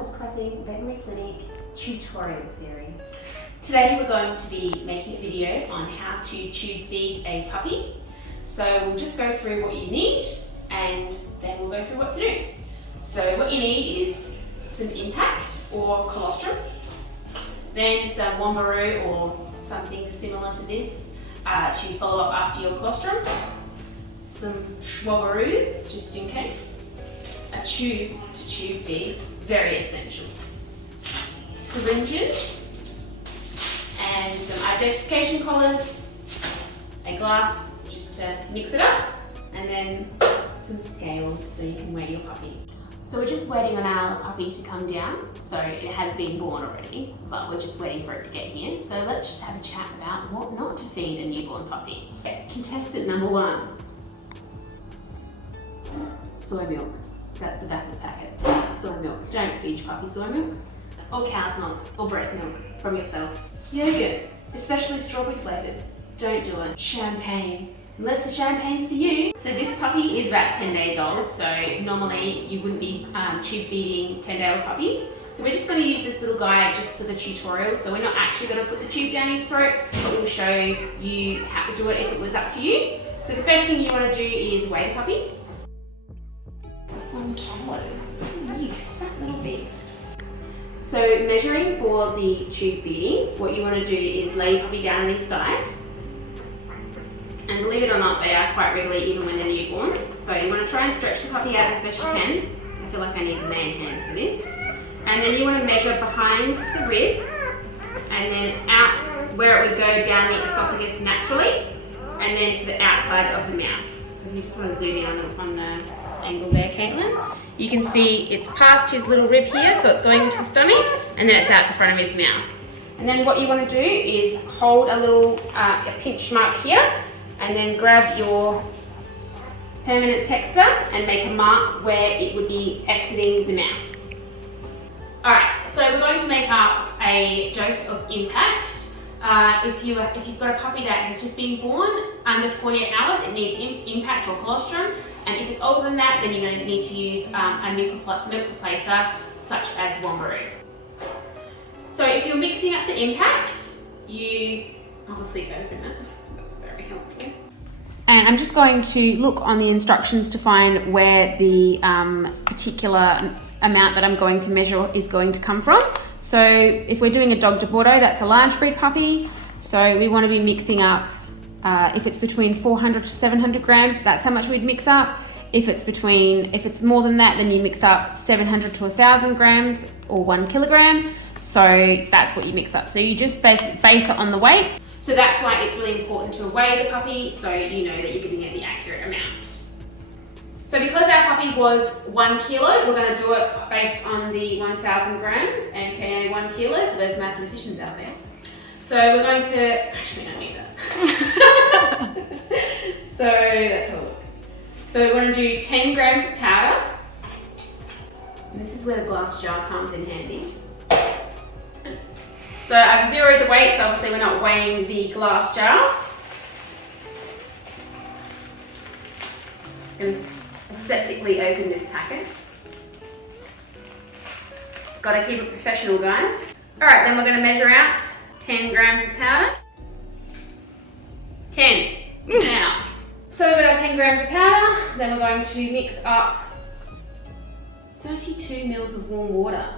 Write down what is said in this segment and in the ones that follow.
Wallace Crossing Veterinary Clinic tutorial series. Today we're going to be making a video on how to tube feed a puppy. So we'll just go through what you need and then we'll go through what to do. So what you need is some impact or colostrum, then some wombaroo or something similar to this to follow up after your colostrum, some schwabberoos just in case, a tube to tube feed, very essential, syringes and some identification collars, a glass just to mix it up, and then some scales so you can weigh your puppy. So we're just waiting on our puppy to come down. So it has been born already, but we're just waiting for it to get here. So let's just have a chat about what not to feed a newborn puppy. Contestant number 1. Soy milk. That's the back of the packet. Soy milk. Don't feed your puppy soy milk. Or cow's milk. Or breast milk from yourself. Yogurt, especially strawberry flavoured. Don't do it. Champagne. Unless the champagne's for you. So this puppy is about 10 days old, so normally you wouldn't be tube feeding 10-day-old puppies. So we're just going to use this little guy just for the tutorial. So we're not actually going to put the tube down his throat, but we'll show you how to do it if it was up to you. So the first thing you want to do is weigh the puppy. 1 kilo. You fat little beast. So measuring for the tube feeding, what you want to do is lay your puppy down on his side. And believe it or not, they are quite wriggly even when they're newborns. So you want to try and stretch the puppy out as best you can. I feel like I need man hands for this. And then you want to measure behind the rib and then out where it would go down the esophagus naturally and then to the outside of the mouth. So you just want to zoom in on the angle there, Caitlin. You can see it's past his little rib here, so it's going into the stomach, and then it's out the front of his mouth. And then what you want to do is hold a little a pinch mark here, and then grab your permanent texter and make a mark where it would be exiting the mouth. Alright, so we're going to make up a dose of impact. If you've got a puppy that has just been born, under 48 hours, it needs impact or colostrum. And if it's older than that, then you're going to need to use a milk replacer such as wombaroo. So if you're mixing up the impact, I'll sleep open it. That's very helpful. And I'm just going to look on the instructions to find where the particular amount that I'm going to measure is going to come from. So if we're doing a dog de Bordeaux, that's a large breed puppy. So we want to be mixing up, if it's between 400 to 700 grams, that's how much we'd mix up. If it's more than that, then you mix up 700 to 1,000 grams or 1 kilogram. So that's what you mix up. So you just base it on the weight. So that's why it's really important to weigh the puppy so you know that you're giving it the accurate amount. So because our puppy was 1 kilo, we're going to do it based on the 1,000 grams, aka 1 kilo for those mathematicians out there. So we're going to, actually I don't need that. So that's all. So we want to do 10 grams of powder. And this is where the glass jar comes in handy. So I've zeroed the weight, so obviously we're not weighing the glass jar. And aseptically open this packet. Gotta keep it professional, guys. Alright, then we're going to measure out 10 grams of powder. 10. Now. So we've got our 10 grams of powder, then we're going to mix up 32 mils of warm water.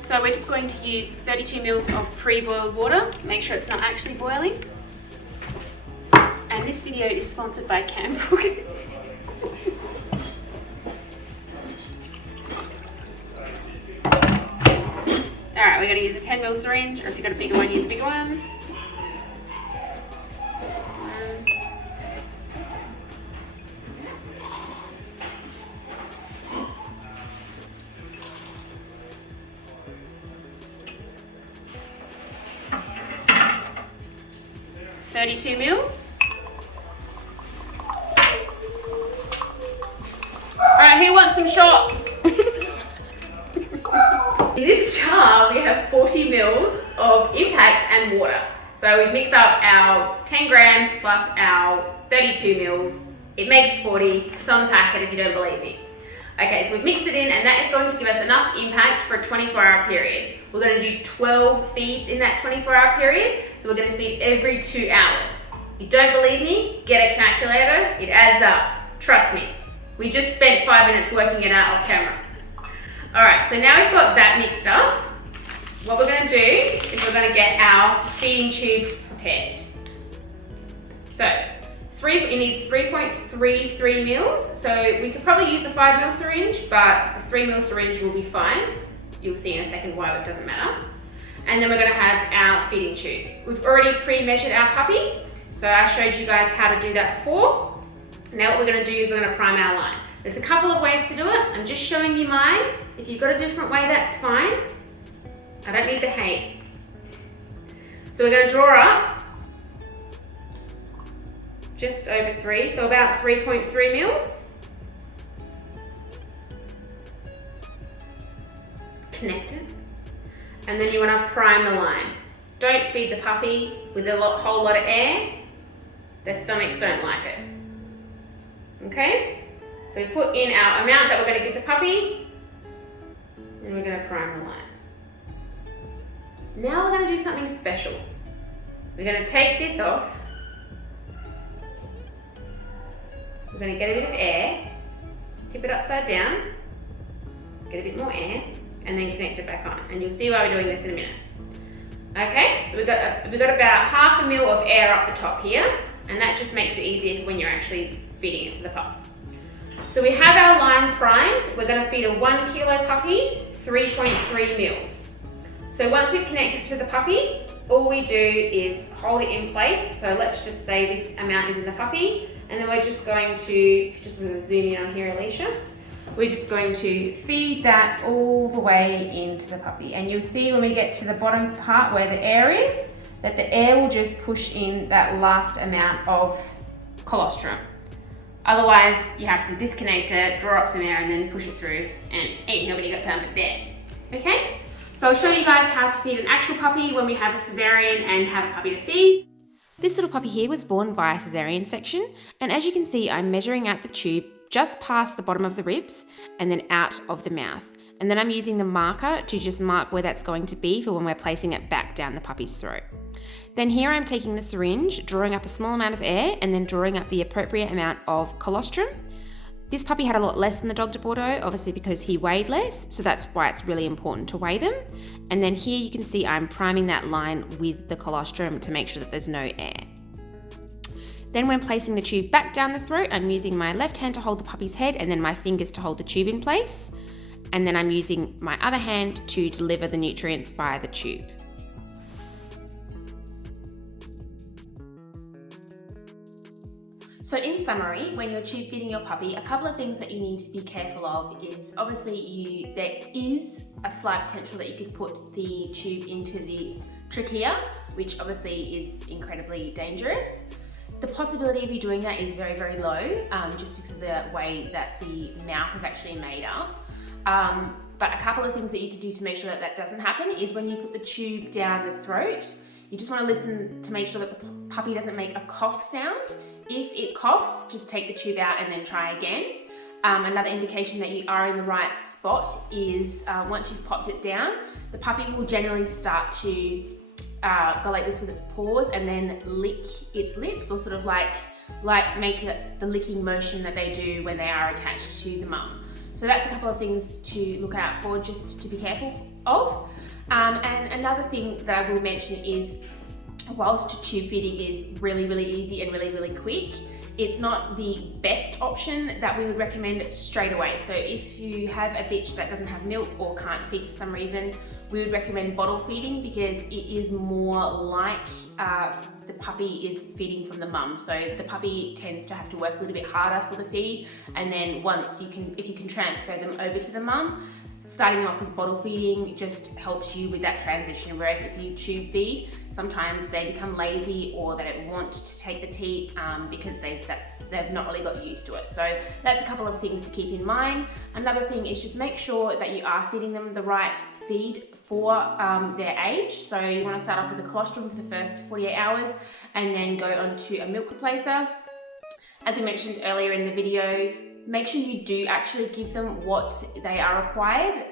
So we're just going to use 32 mils of pre-boiled water. Make sure it's not actually boiling. And this video is sponsored by Cambrook. Alright, we're going to use a 10 mil syringe, or if you've got a bigger one, use a bigger one. $32 mils. Alright, who wants some shots? In this jar we have 40 mils of impact and water. So we've mixed up our 10 grams plus our 32 mils. It makes 40. It's on the packet if you don't believe me. Okay, so we've mixed it in, and that is going to give us enough impact for a 24-hour period. We're going to do 12 feeds in that 24-hour period, so we're going to feed every 2 hours. If you don't believe me, get a calculator, it adds up. Trust me. We just spent 5 minutes working it out off camera. Alright, so now we've got that mixed up. What we're going to do is we're going to get our feeding tube prepared. So, it needs 3.33 mils, so we could probably use a 5 mil syringe, but a 3 mil syringe will be fine. You'll see in a second why it doesn't matter. And then we're going to have our feeding tube. We've already pre-measured our puppy, so I showed you guys how to do that before. Now what we're going to do is we're going to prime our line. There's a couple of ways to do it. I'm just showing you mine. If you've got a different way, that's fine. I don't need the hate. So we're going to draw up just over 3, so about 3.3 mils. Connect it. And then you want to prime the line. Don't feed the puppy with a whole lot of air. Their stomachs don't like it. Okay? So we put in our amount that we're going to give the puppy, and we're going to prime the line. Now we're going to do something special. We're going to take this off. We're going to get a bit of air, tip it upside down, get a bit more air, and then connect it back on. And you'll see why we're doing this in a minute. Okay, so we've got about half a mil of air up the top here, and that just makes it easier for when you're actually feeding it to the pup. So we have our line primed. We're going to feed a 1 kilo puppy 3.3 mils. So once we've connected to the puppy, all we do is hold it in place. So let's just say this amount is in the puppy, and then we're just going to, zoom in on here, Alicia. We're just going to feed that all the way into the puppy. And you'll see when we get to the bottom part where the air is, that the air will just push in that last amount of colostrum. Otherwise, you have to disconnect it, draw up some air, and then push it through, and ain't nobody got time for that. Okay? So I'll show you guys how to feed an actual puppy when we have a cesarean and have a puppy to feed. This little puppy here was born via cesarean section, and as you can see, I'm measuring out the tube just past the bottom of the ribs and then out of the mouth. And then I'm using the marker to just mark where that's going to be for when we're placing it back down the puppy's throat. Then here I'm taking the syringe, drawing up a small amount of air, and then drawing up the appropriate amount of colostrum. This puppy had a lot less than the dog de Bordeaux, obviously because he weighed less, so that's why it's really important to weigh them. And then here you can see I'm priming that line with the colostrum to make sure that there's no air. Then when placing the tube back down the throat, I'm using my left hand to hold the puppy's head and then my fingers to hold the tube in place. And then I'm using my other hand to deliver the nutrients via the tube. So in summary, when you're tube feeding your puppy, a couple of things that you need to be careful of is obviously there is a slight potential that you could put the tube into the trachea, which obviously is incredibly dangerous. The possibility of you doing that is very, very low, just because of the way that the mouth is actually made up. But a couple of things that you could do to make sure that that doesn't happen is when you put the tube down the throat, you just want to listen to make sure that the puppy doesn't make a cough sound. If it coughs, just take the tube out and then try again. Another indication that you are in the right spot is once you've popped it down, the puppy will generally start to go like this with its paws and then lick its lips, or sort of like make the licking motion that they do when they are attached to the mum. So that's a couple of things to look out for, just to be careful of. And another thing that I will mention is, whilst tube feeding is really, really easy and really, really quick, it's not the best option that we would recommend straight away. So if you have a bitch that doesn't have milk or can't feed for some reason, we would recommend bottle feeding, because it is more like the puppy is feeding from the mum. So the puppy tends to have to work a little bit harder for the feed, and then if you can transfer them over to the mum, starting off with bottle feeding just helps you with that transition. Whereas if you tube feed, sometimes they become lazy or they don't want to take the teat because they've not really got used to it. So that's a couple of things to keep in mind. Another thing is just make sure that you are feeding them the right feed for their age. So you want to start off with a colostrum for the first 48 hours and then go on to a milk replacer. As we mentioned earlier in the video, make sure you do actually give them what they are required.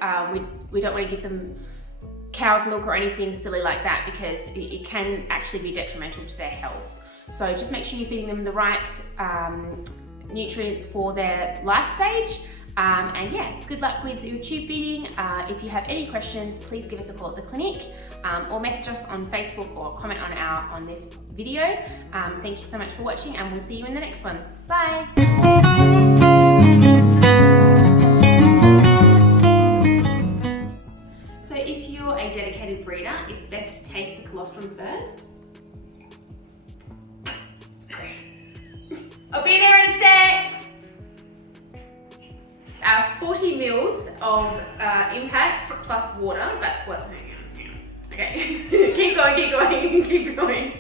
We don't want to give them cow's milk or anything silly like that, because it can actually be detrimental to their health. So just make sure you're feeding them the right nutrients for their life stage. And yeah, good luck with your tube feeding. If you have any questions, please give us a call at the clinic, or message us on Facebook or comment on this video. Thank you so much for watching, and we'll see you in the next one. Bye. So if you're a dedicated breeder, it's best to taste the colostrum first. I'll be there in a sec. 40 mils of impact plus water. That's what. Hang on. Okay. Keep going.